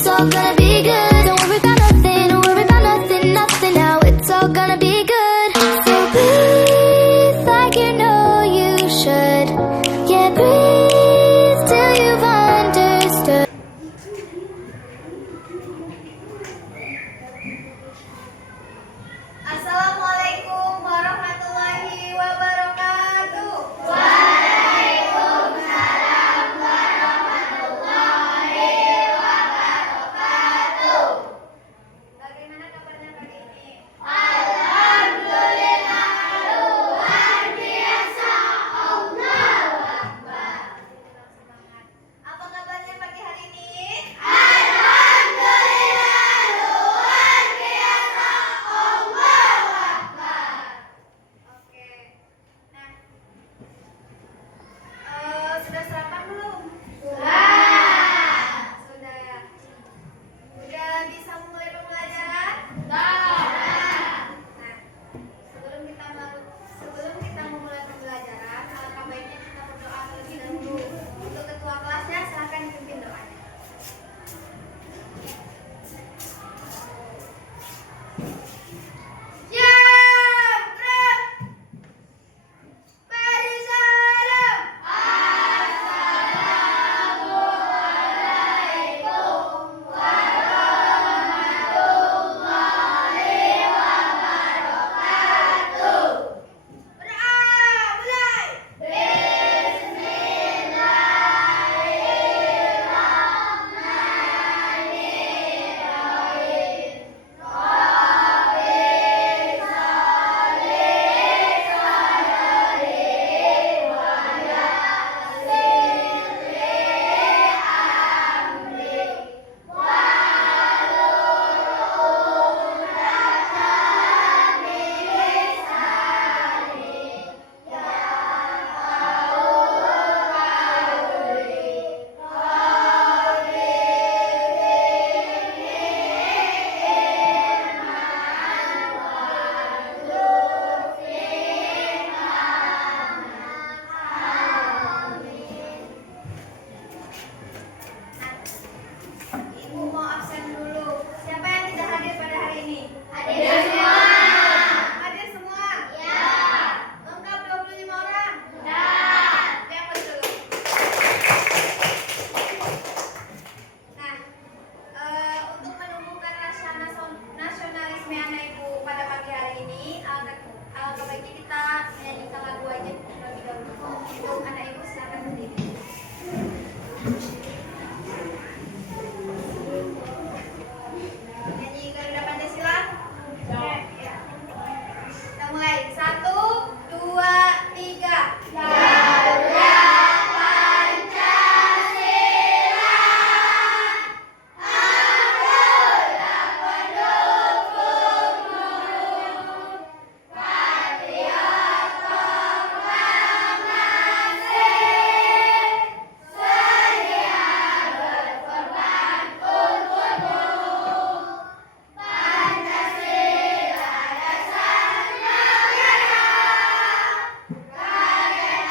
it's all gonna be good. Don't worry about nothing, don't worry about nothing, nothing now. It's all gonna be good. So breathe like you know you should. Yeah, breathe till you've understood. Assalamualaikum warahmatullahi wabarakatuh. Bagaimana kabarnya pagi ini? Alhamdulillah, luar biasa. Allahu Akbar. Semangat. Apa kabarnya pagi hari ini? Alhamdulillah, luar biasa. Allahu Akbar. Oke. Nah, sudah sarapan belum? Sudah. Sudah bisa mulai pembelajaran? Nah, sebelum kita memulai pembelajaran, alangkah baiknya kita berdoa terlebih dahulu. Untuk ketua kelasnya silakan dipimpin doanya. Siap, gerak. Beri salam. Assalamualaikum warahmatullahi wabarakatuh. Mulai. Bismillahirrahmanirrahim. Ibu mau absen dulu. Siapa yang tidak hadir pada hari ini? Hadir semua. Hadir semua? Ya. Lengkap 25 orang? Ya. Yang betul. Nah, untuk menumbuhkan rasa nasionalisme anak ibu pada pagi hari ini, alangkah baiknya kita menyanyikan lagu wajib terlebih dahulu. Untuk anak ibu silakan berdiri. Nyanyi Garuda Pancasila? Ya. Kita mulai. 1, 2, 3. Garuda Pancasila, adalah pendukungmu, patriot proklamasi, sedia berkorban untukmu. Pancasila dasar negara, rakyat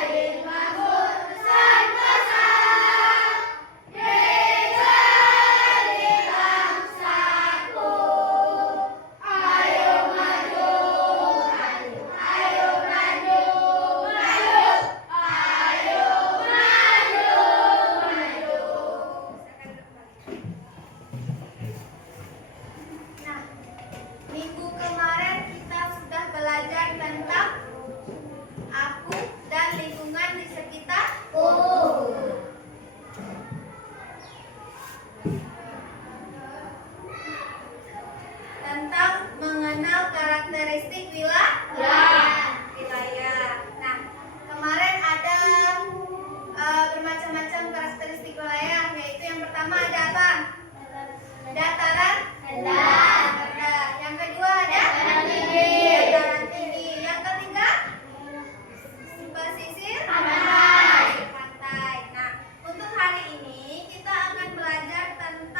adil makmur sentosa, diganti bangsaku. Ayo maju, maju, ayo maju, maju, ayo maju, maju. Nah, minggu kemarin kita sudah belajar tentang aku dan lingkungan di sekitarku. Tentang mengenal karakteristik wilayah. Nah, kemarin ada bermacam-macam karakteristik wilayah, yaitu yang pertama ada apa? Dataran rendah. Yang kedua ada dataran tinggi. Yang ketiga pesisir pantai. Nah, untuk hari ini kita akan belajar tentang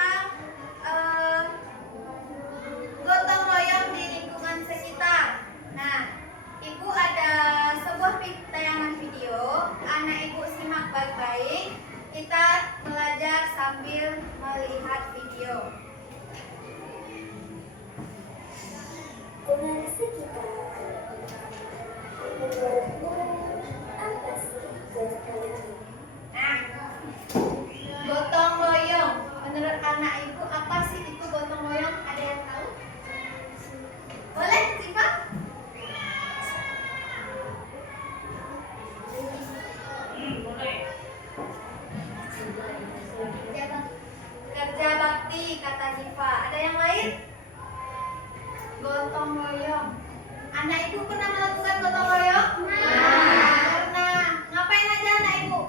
Anak ibu pernah melakukan gotong royong? Pernah. Ngapain aja anak ibu?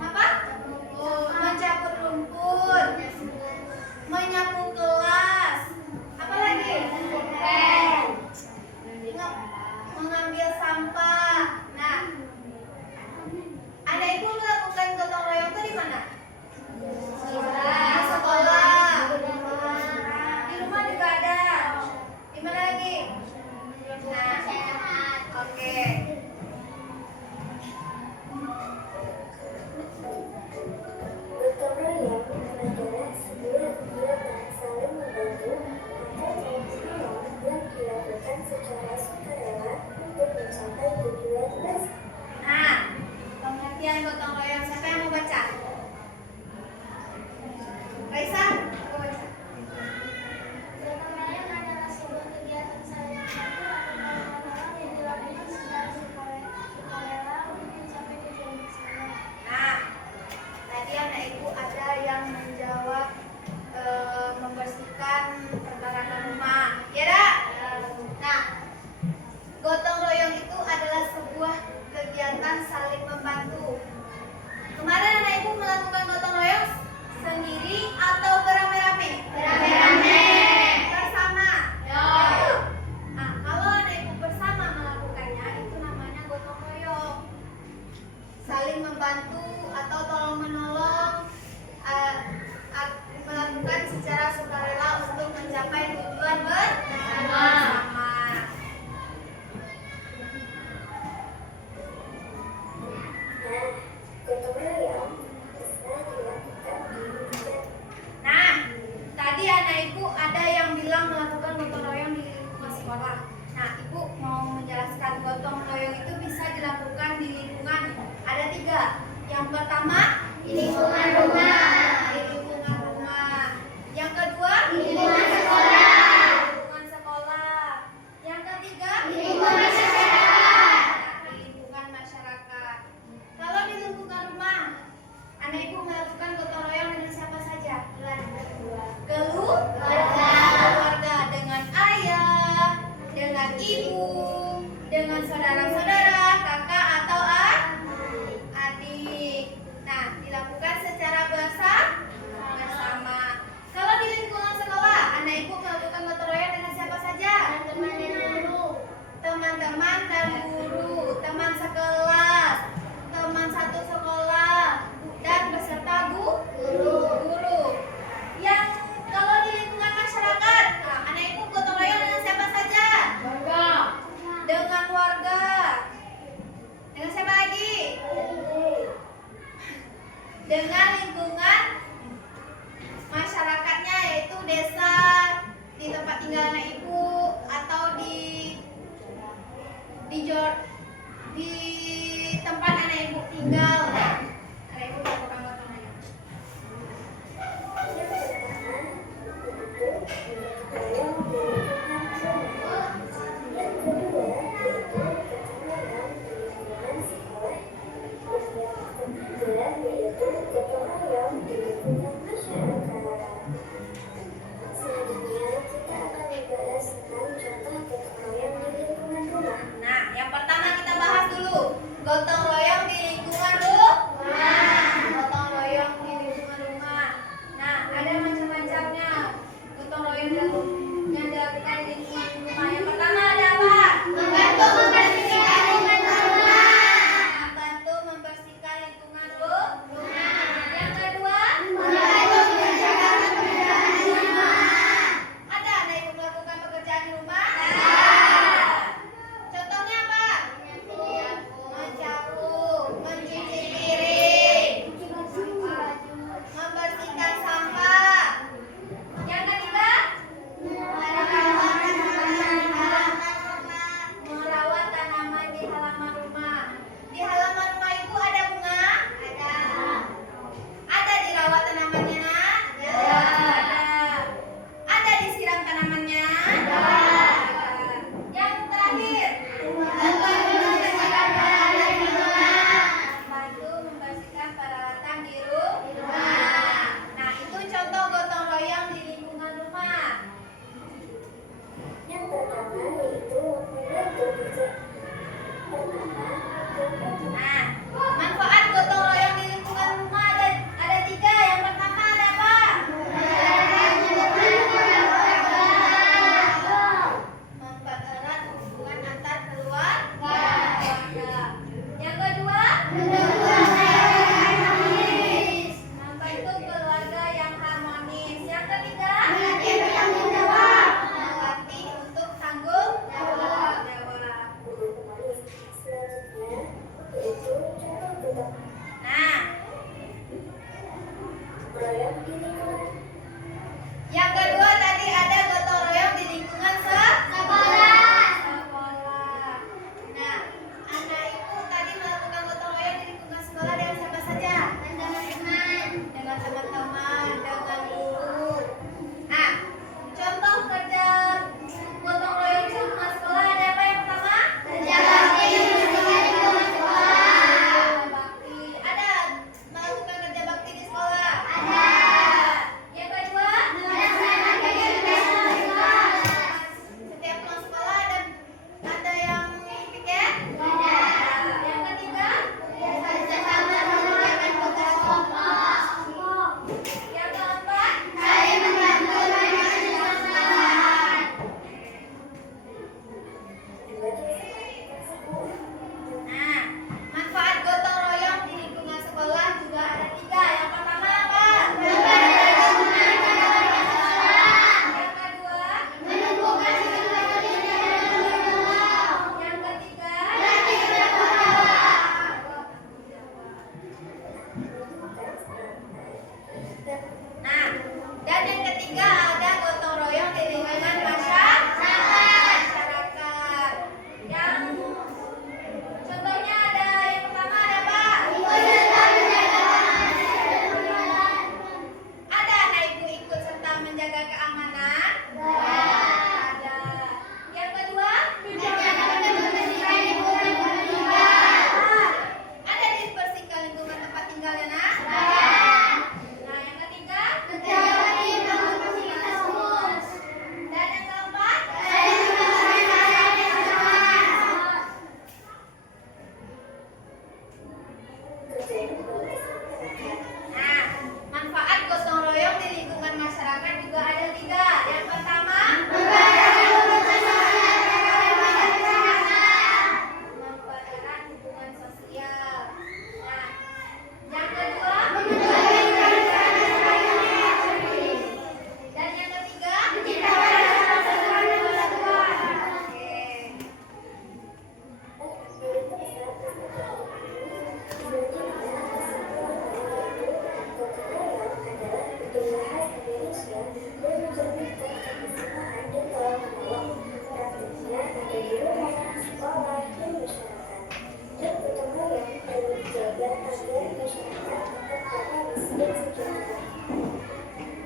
Apa? Oh, mencabut rumput, menyapu kelas, apa lagi? Mengambil sampah. Nah, anak ibu melakukan gotong royong itu di mana? Di sekolah. Di rumah juga ada. Di mana lagi? Nah, oke. Gotong royong adalah sebuah kegiatan saling membantu atau tolong-menolong yang dilakukan secara sukarela untuk mencapai tujuan bersama. Nah, pengertian gotong royong siapa yang mau baca? Raisa, mau baca. Gotong royong adalah sebuah kegiatan saling membantu atau tolong-menolong yang dilakukan secara sukarela untuk mencapai tujuan bersama. Nah, tadi anak ibu ada yang menjawab membersihkan perkarangan rumah, ya dak? Nah, gotong royong itu adalah sebuah kegiatan saling membantu. Kemarin anak ibu melakukan gotong royong sendiri atau beramai-ramai? Beramai-ramai. Bersama? Ya. Nah, kalau anak ibu bersama melakukannya itu namanya gotong royong. Saling membantu atau tolong menolong, melakukan secara sukarela untuk mencapai tujuan bersama. Nah, gotong royong bisa dilakukan di lingkungan. Nah, tadi anak ibu ada yang bilang melakukan gotong royong di lingkungan sekolah. Nah, ibu mau menjelaskan gotong royong itu bisa dilakukan di lingkungan. Ada 3. Yang pertama, Di lingkungan rumah. di lingkungan rumah. Yang kedua, Di lingkungan sekolah. di lingkungan sekolah. Yang ketiga, Di lingkungan masyarakat. Nah, di lingkungan masyarakat. Kalau di lingkungan rumah, anak ibu melakukan gotong royong dengan siapa saja? Keluarga, dengan ayah, dengan ibu, dengan saudara-saudara, kakak atau adik. Nah, dilakukan secara bersama. Kalau di lingkungan sekolah, anak ibu melakukan gotong royong dengan siapa saja? Teman-teman dan guru, teman sekelas, teman satu sekolah, dan beserta guru. Yang kalau di lingkungan masyarakat, nah, anak ibu gotong royong dengan siapa saja? Dengan warga. Dengan siapa lagi? Dengan lingkungan masyarakatnya, yaitu desa, di tempat tinggal anak ibu, atau di tempat anak ibu tinggal. Nah, anak ibu melakukan gotong royong. Yang pertama, yaitu gotong royong di lingkungan rumah. Yang kedua, yaitu gotong royong di lingkungan sekolah. Dan yang ketiga, yaitu gotong royong di lingkungan masyarakat. Selanjutnya, kita akan membahas tentang contoh gotong royong di lingkungan rumah. Nah, yang pertama kita bahas dulu gotong royong di lingkungan rumah.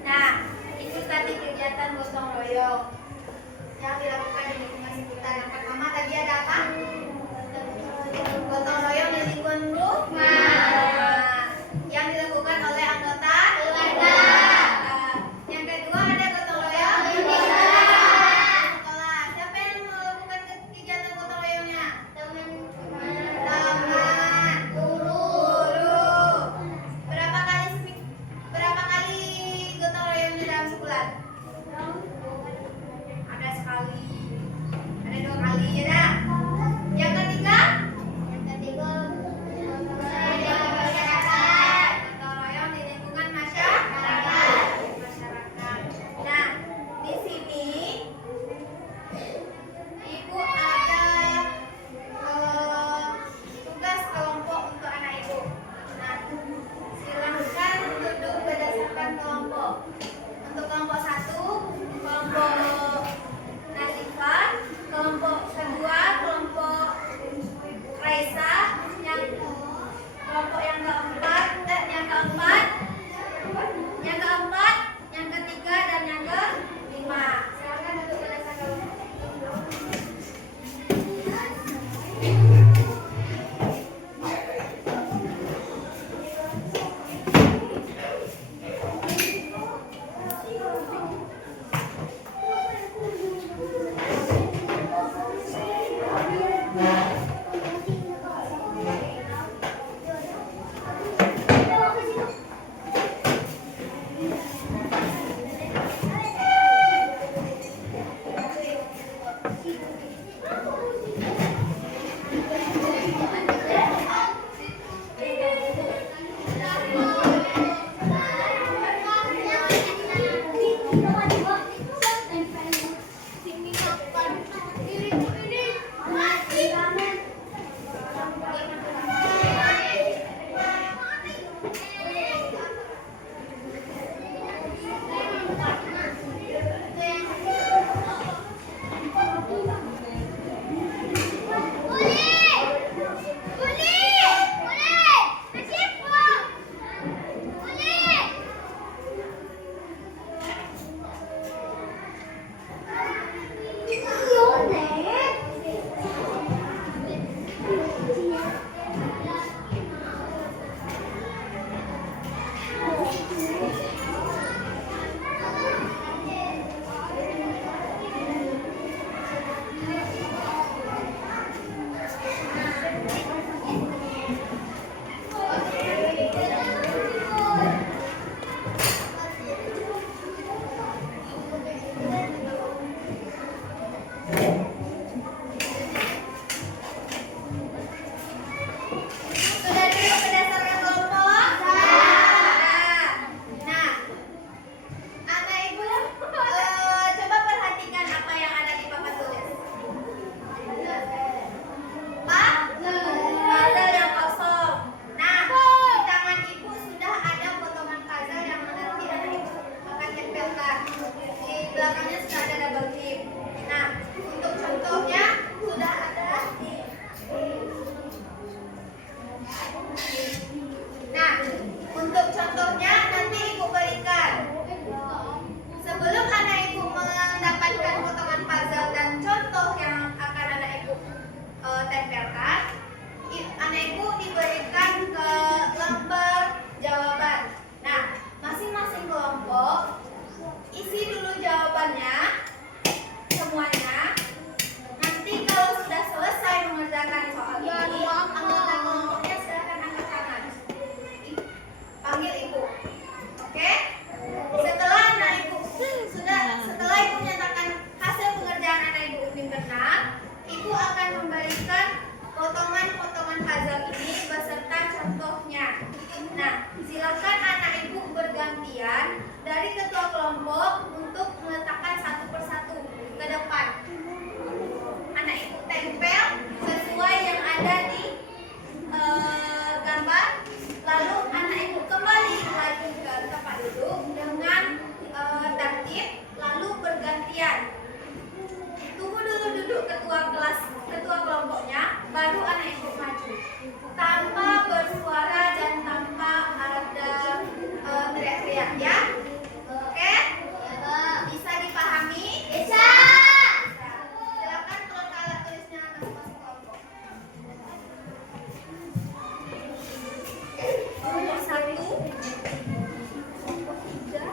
Nah, itu tadi kegiatan gotong royong yang dilakukan di lingkungan sekitar. Yang pertama tadi ada apa? Gotong royong di lingkungan rumah yang dilakukan oleh anggota keluarga. Yang kedua ada gotong royong di sekolah. Siapa yang melakukan kegiatan gotong royongnya? Teman, guru. Berapa kali gotong royongnya dalam sebulan? Ada sekali. Ada 2 kali ya dah. Yang ketiga? Yang ketiga ya. Oke? Bisa dipahami? Bisa. Silakan turun ke alat tulisnya masing-masing kelompok. Kelompok 1. Kelompok 3.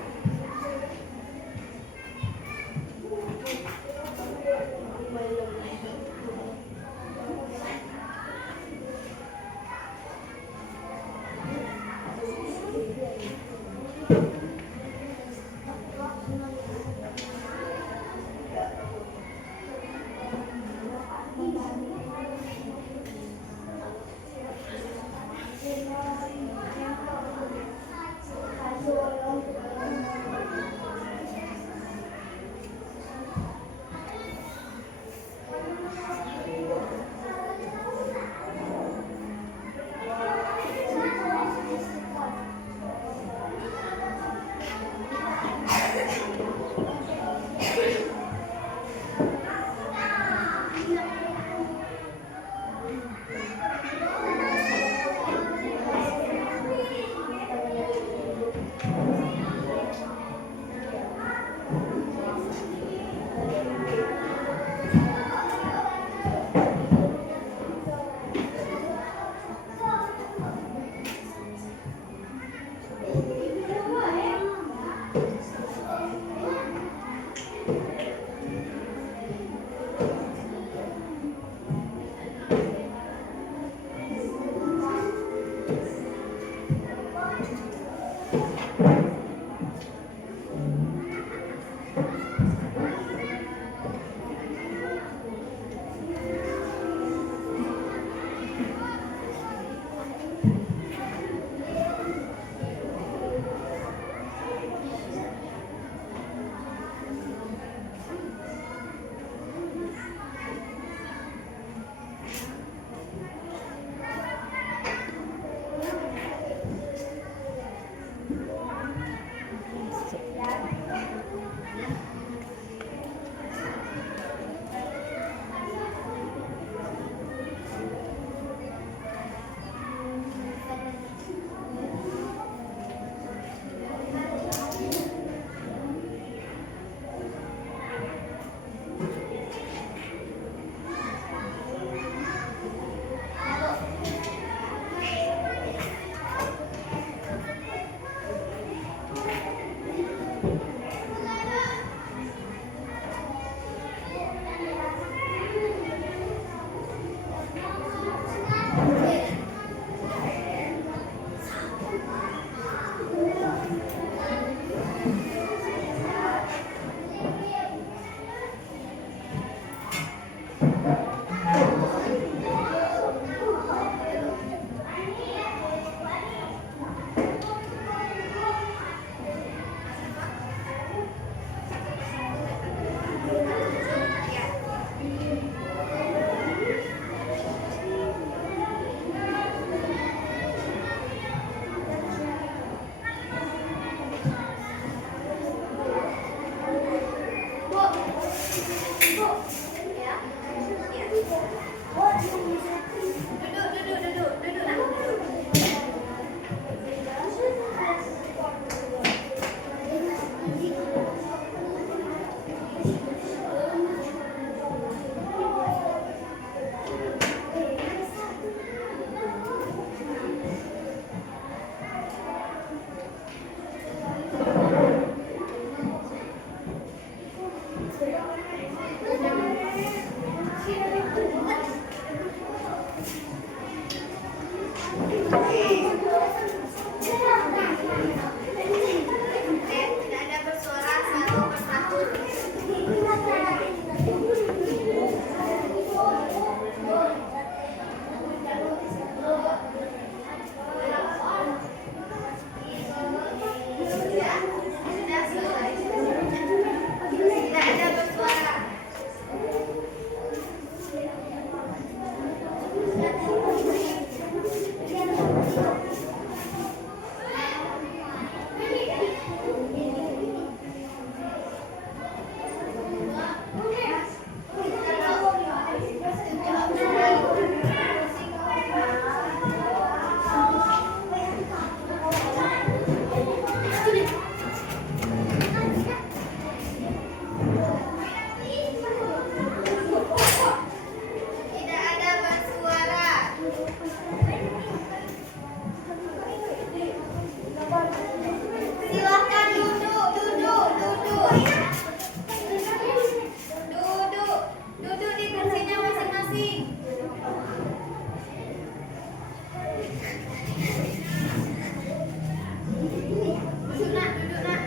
Duduk nak, duduk nak.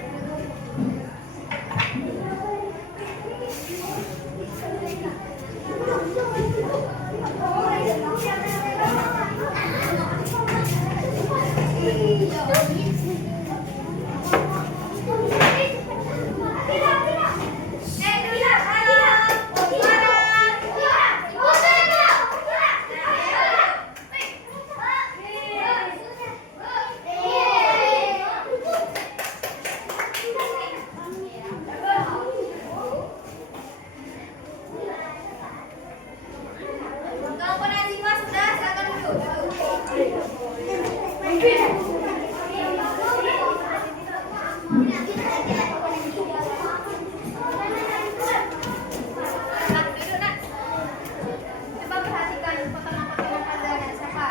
Kalau penazima sudah, silakan duduk. Nak, duduk nak. Coba perhatikan potongan-potongan pelajaran siapa?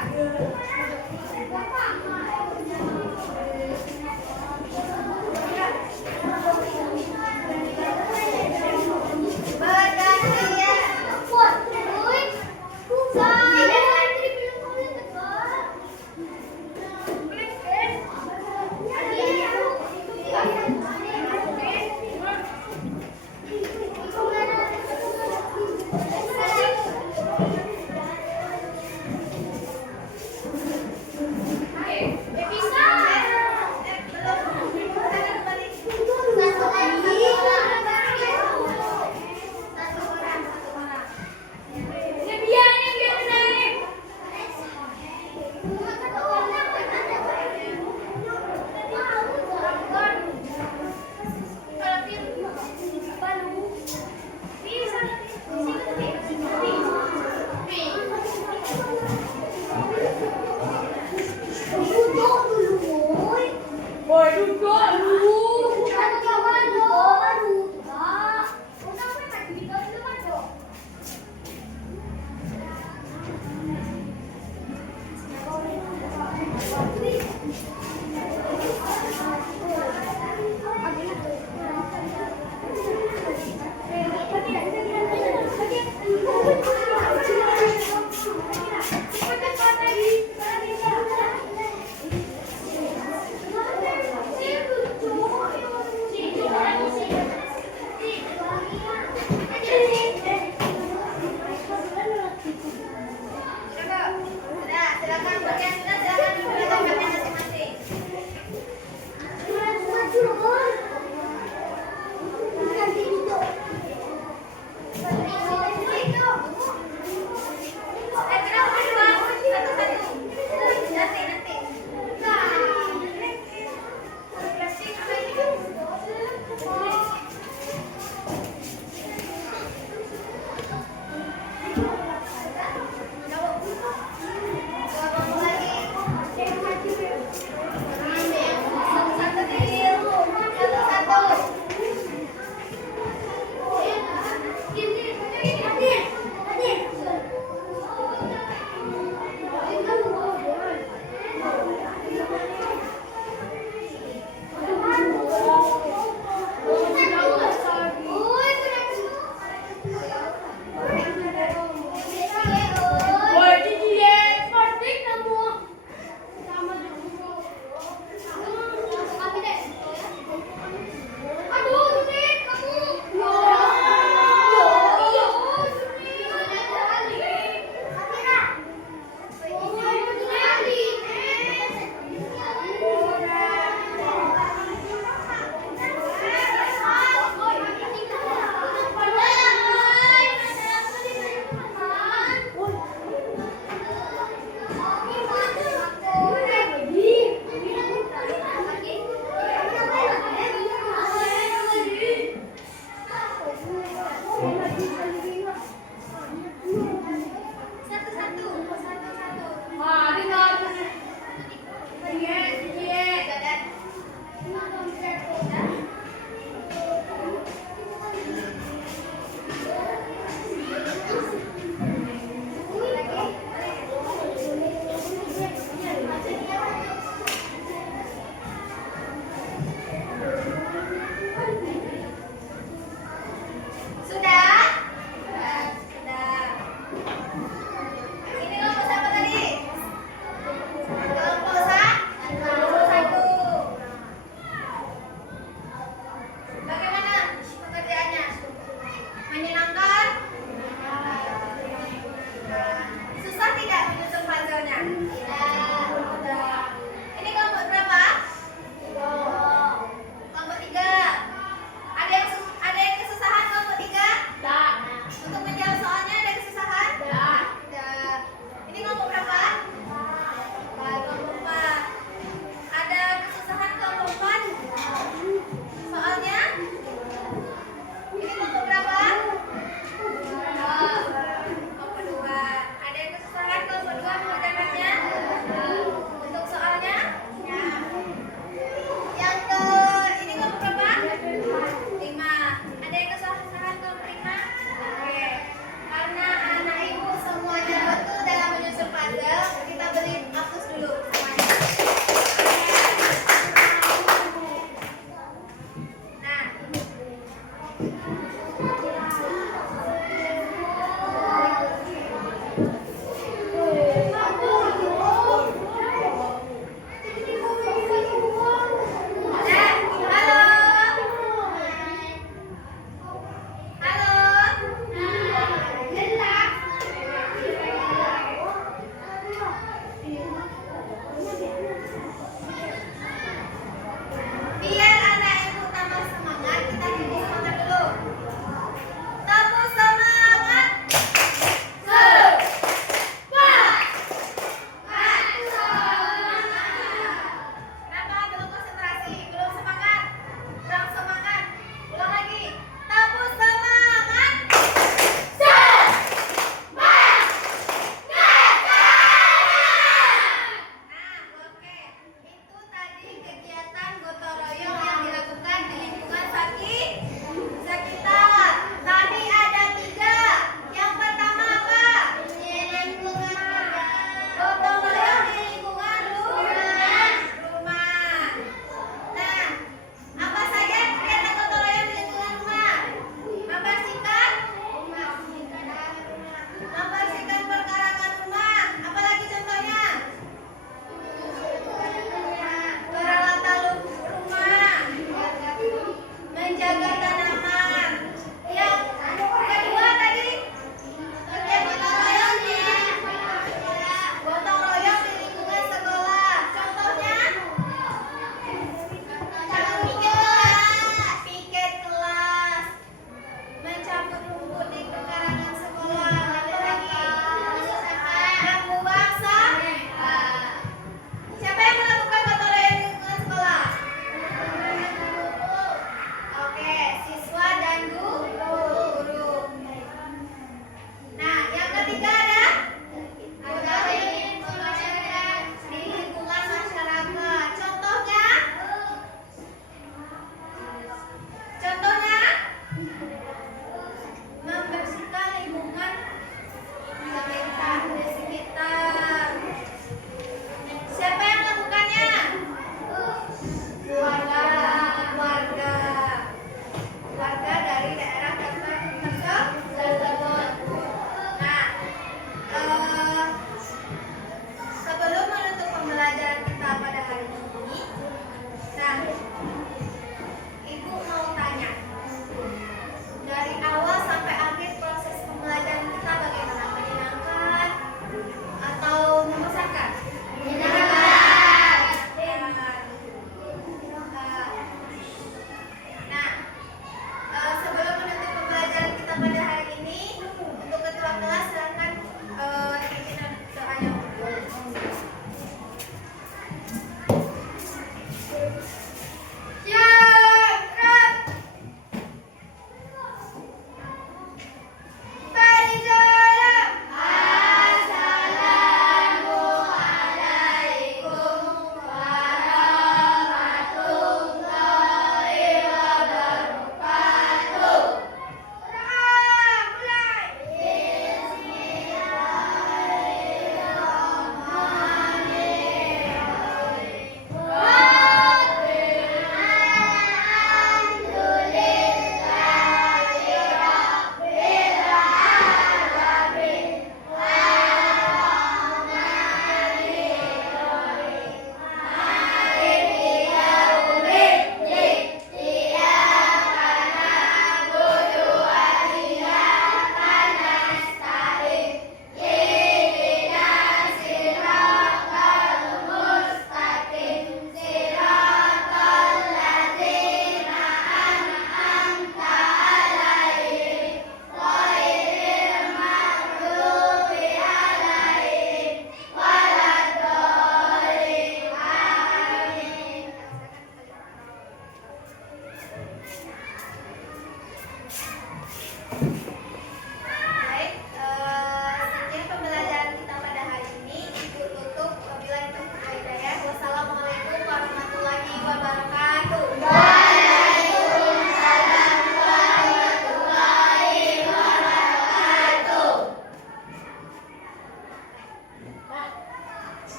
Baik, sekian pembelajaran kita pada hari ini. Ibu tutup wabillahi taufiq wal hidayah. Wassalamualaikum warahmatullahi wabarakatuh.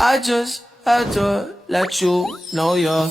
I just had to let you know you're